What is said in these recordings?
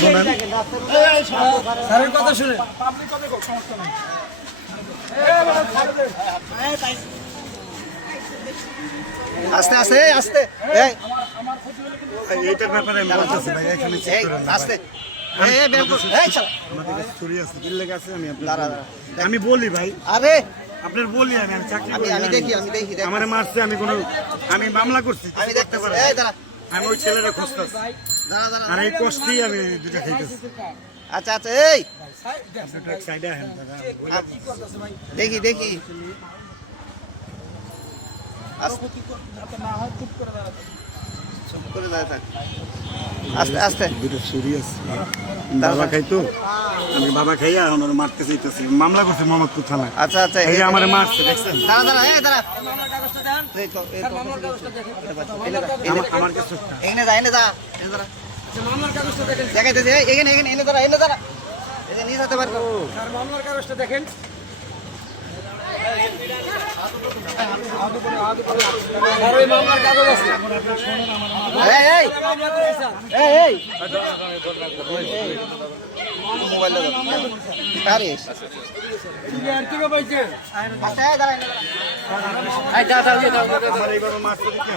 শোনেন, স্যারের কথা শুনে আস্তে আস্তে আস্তে এই এইটার ব্যাপারে আমি বলতেছি ভাই, এখানে চেক এই করেন না আস্তে ভাই। এই বের কর এই চল আমাদের কাছে চুরি আছে, বিল লেগে আছে, আমি দাঁড়া আপনার দাঁড়া আমি বলি ভাই, আরে আপনার বলি আমি চাকরি আমি করি, আমি দেখি দেখ আমারে মারছে, আমি মামলা করছি, আমি দেখতেছি এই দাঁড়া আমি ওই ছেলেরা খুঁজতেছি, দাঁড়া দাঁড়া আর এই কষ্টেই আমি দুটা খাইতেছি। আচ্ছা আচ্ছা এই আপনি একটু এক সাইডে আসেন দাদা। দেখি দেখি চুপ করে দাঁড়া থাক আস্তে আস্তে দুটো সিরিয়াস বাবা খাইতো, আমি বাবা খাইয়া এখন ওরা মারতে চাইতেছি, মামলা করছে মোহাম্মদপুর থানায়। আচ্ছা আচ্ছা এই যে আমারে মারছে, দেখছেন? দাঁড়া দাঁড়া এই দাঁড়া এই তো আমার কাছে এনে যা এনে দাঁড়া দেখাইতেছি এখানে এনে দাঁড়া এটা নিয়ে যেতে পারবো মামলার কাগজটা দেখেন মামলার কাগজ আছে এই এই মামলা করছি স্যার এই এই মোবাইল আরে আর কি বলছেন আচ্ছা দাঁড়া এই দাদা আমার এইভাবে মারছে দেখে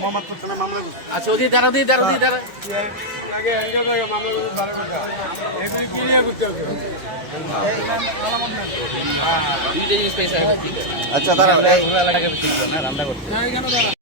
মোহাম্মদপুর থানায় মামলা করছে। আচ্ছা ওদি দাঁড়া দি দাঁড়া আগে এটা মামলা করতে পারে না এগুলি কি নিয়ে করতে হবে আচ্ছা দাঁড়া রান্না করতে